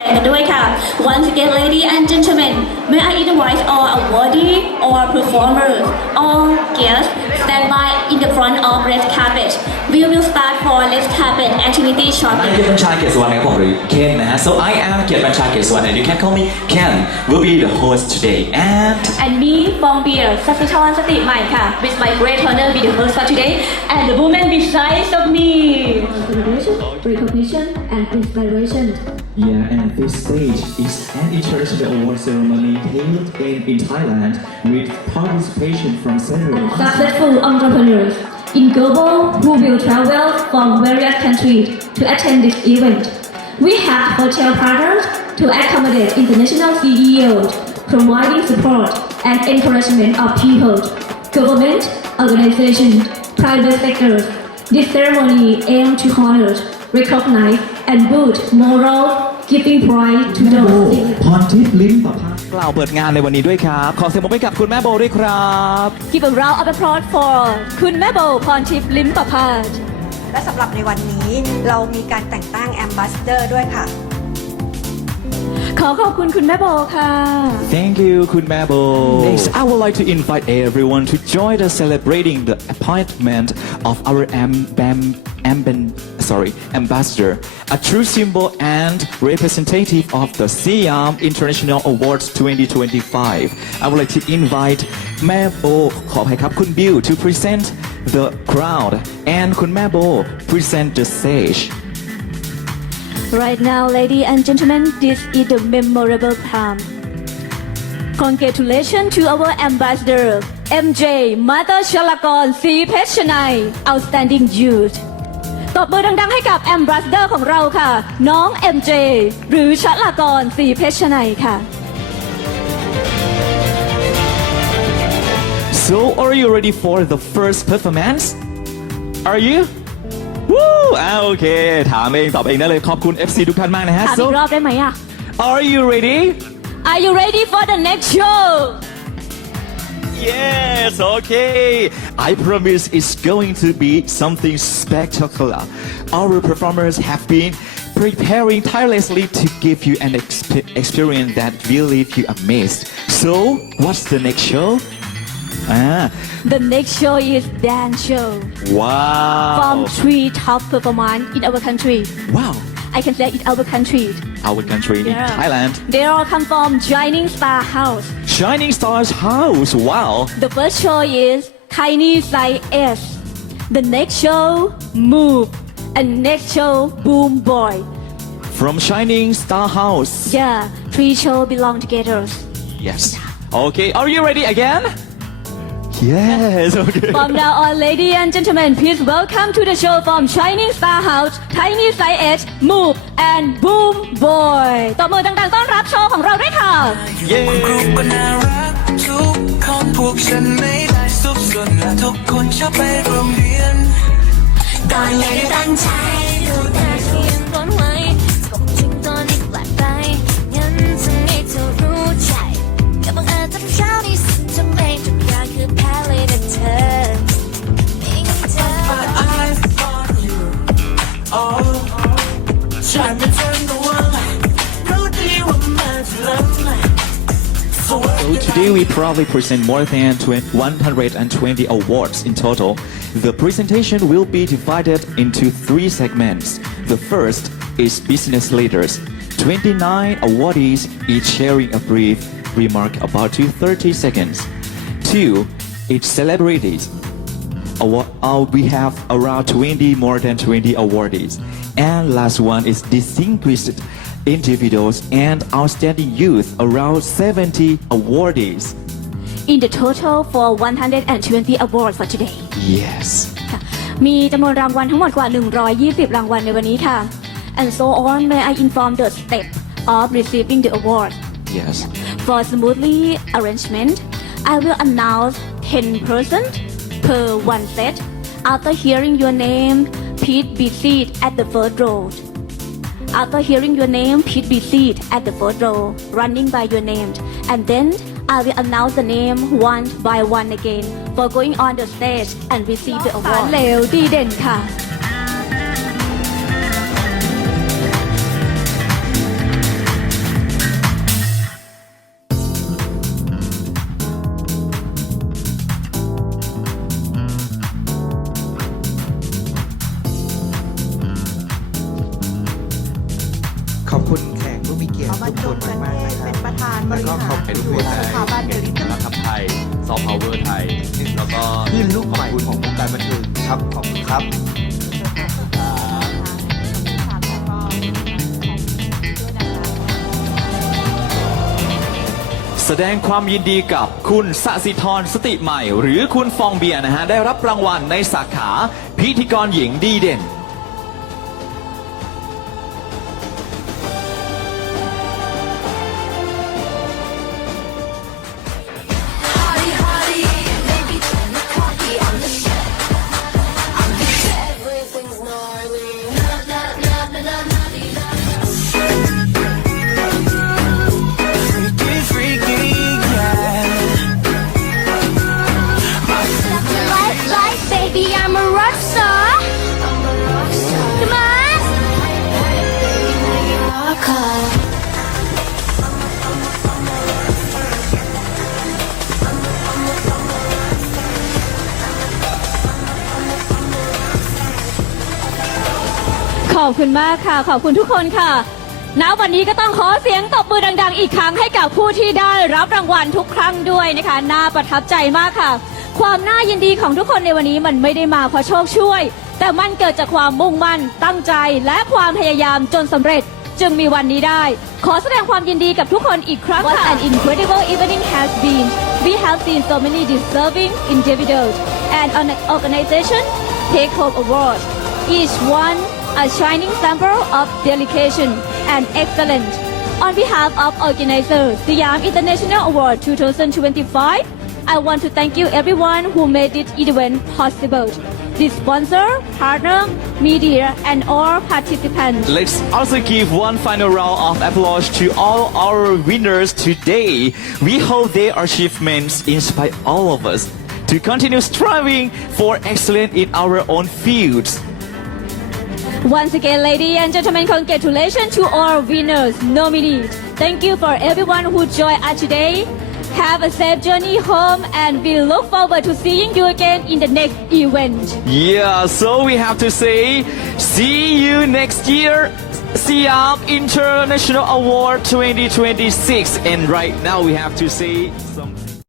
กันด้วยค่ะ Once again ladies and gentlemen may I invite all awardee or performers all guests stand by in the front of red carpet we will start for red carpet activity นั่น shortly คือบัญชาเกียรติสุวรรณนะครับผมหรือเคนนะฮะ so I am เกียรติบัญชาเกียรติสุวรรณ and you can call me Ken will be the host today and and me Fong Beer สัสธรสติใหม่ค่ะ with my great honor be the host for today and the woman beside of me Celebration, recognition, and inspiration. Yeah, and this stage is an international award ceremony held in, in Thailand with participation from several Successful entrepreneurs in global who will travel from various countries to attend this event. We have hotel partners to accommodate international CEOs, providing support and encouragement of people, government, organizations, private sectors. This ceremony aims to honor, recognize, and boost moral, giving pride to แม่โบ those พรทิพย์ลิ้มประภา กล่าวเปิดงานในวันนี้ด้วยครับ ขอเสียงปรบมือให้กับคุณแม่โบด้วยครับ Give a round of applause for คุณแม่โบพรทิพย์ลิ้มประพาสและสำหรับในวันนี้เรามีการแต่งตั้งแอมบาสเดอร์ด้วยค่ะ ขอขอบคุณคุณแม่โบค่ะ Thank you คุณแม่โบ Next I would like to invite everyone to join us celebrating the appointment of our am, bam, amban, sorry, ambassador, a true symbol and representative of the Siam International Awards 2025. I would like to invite แม่โบขออภัยครับคุณบิว to present the crowd and คุณแม่โบ present the stage. Right now, ladies and gentlemen, this is the memorable time. Congratulations to our ambassador, MJ Mother Shalakon C. p e c h n a i Outstanding Youth ตบมือดังๆให้กับ ambassador ของเราค่ะ น้อง MJ หรือชลากร C. p e c h n a i ค่ะ So, are you ready for the first performance? Are you? Woo! อ่าโอเค ถามเอง ตอบเองได้เลย ขอบคุณ FC ทุกท่านมากนะฮะ ถามอี So, กรอบได้ไหมอะ are you ready? Are you ready for the next show Yes, okay. I promise it's going to be something spectacular. Our performers have been preparing tirelessly to give you an exp- experience that will leave you amazed. So, what's the next show? Ah, The next show is dance show wow. from three top performers in our country Wow. I can say in our country Our country in Thailand. They all come from Shining Star House. Shining Stars House. Wow. The first show is Tiny Size S. The next show, Move. And next show, Boom Boy. From Shining Star House. Yeah, three show belong together. Yes. Okay, are you ready again? Yes, okay. From now on, ladies and gentlemen, please welcome to the show from Shining Star House, Tiny Size S, Move, and Boom Boy. ตบมือดังๆต้อนรับโชว์ของเราด้วยค่ะ Yay. กรุ๊ปก็น่ารักทุกคนพวกฉันไม่ได้ซุกซนและทุกคนชอบไปโรงเรียนก่อนเลยตั้งใจ We proudly present more than 120 awards in total. The presentation will be divided into three segments. The first is business leaders. 29 awardees, each sharing a brief remark about to 30 seconds. Two, each celebrities. Uh, we have around 20, more than 20 awardees. And last one is distinguished individuals and outstanding youth, around 70 awardees. In the total for 120 awards for today. Yes. ค่ะมีจำนวนรางวัลทั้งหมดกว่า 120 รางวัลในวันนี้ค่ะ and so on may I inform the step of receiving the award Yes. for smoothly arrangement I will announce 10 person per one set after hearing your name please be seated at the first row after hearing your name please be seated at the first row running by your name and then I will announce the name one by one again for going on the stage and receive the award เหลวดีเด่นค่ะ คนมากๆนะคเป็รับนประธานบแล้วริก็หาขอบรคุณทุกคนสถาบันเดลิเวอรัรี่ฐไทยซอฟต์พาวเวอร์ไทย แล้วก็ขึ้นลูกใหม่ของวงการบันเทิงครับขอบคุณครับแสดงความยินดีกับคุณสสิธรสติใหม่ หรือคุณฟองเบียร์นะฮะ ได้รับรางวัลในสาขาพิธีกรหญิงดีเด่น baby, I'm a rock star. Come on. Rocker. ขอบคุณมากค่ะ ขอบคุณทุกคนค่ะ ณ วันนี้ก็ต้องขอเสียงตบมือดัง ๆ อีกครั้งให้กับผู้ที่ได้รับรางวัลทุกครั้งด้วยนะคะ น่าประทับใจมากค่ะ ความน่ายินดีของทุกคนในวันนี้มันไม่ได้มาเพราะโชคช่วย แต่มันเกิดจากความมุ่งมั่น ตั้งใจและความพยายามจนสำเร็จ จึงมีวันนี้ได้ ขอแสดงความยินดีกับทุกคนอีกครั้งค่ะ What an incredible evening has been we have seen so many deserving individuals and an organization take home awards each one a shining sample of dedication and excellence. On behalf of organizers, Siam International Award 2025, I want to thank you everyone who made this event possible. The sponsor, partner, media, and all participants. Let's also give one final round of applause to all our winners today. We hope their achievements inspire all of us to continue striving for excellence in our own fields. Once again, ladies and gentlemen, congratulations to all winners, nominees. Thank you for everyone who joined us today. Have a safe journey home and we look forward to seeing you again in the next event. Yeah, so we have to say, see you next year. Siam International Award 2026. And right now we have to say some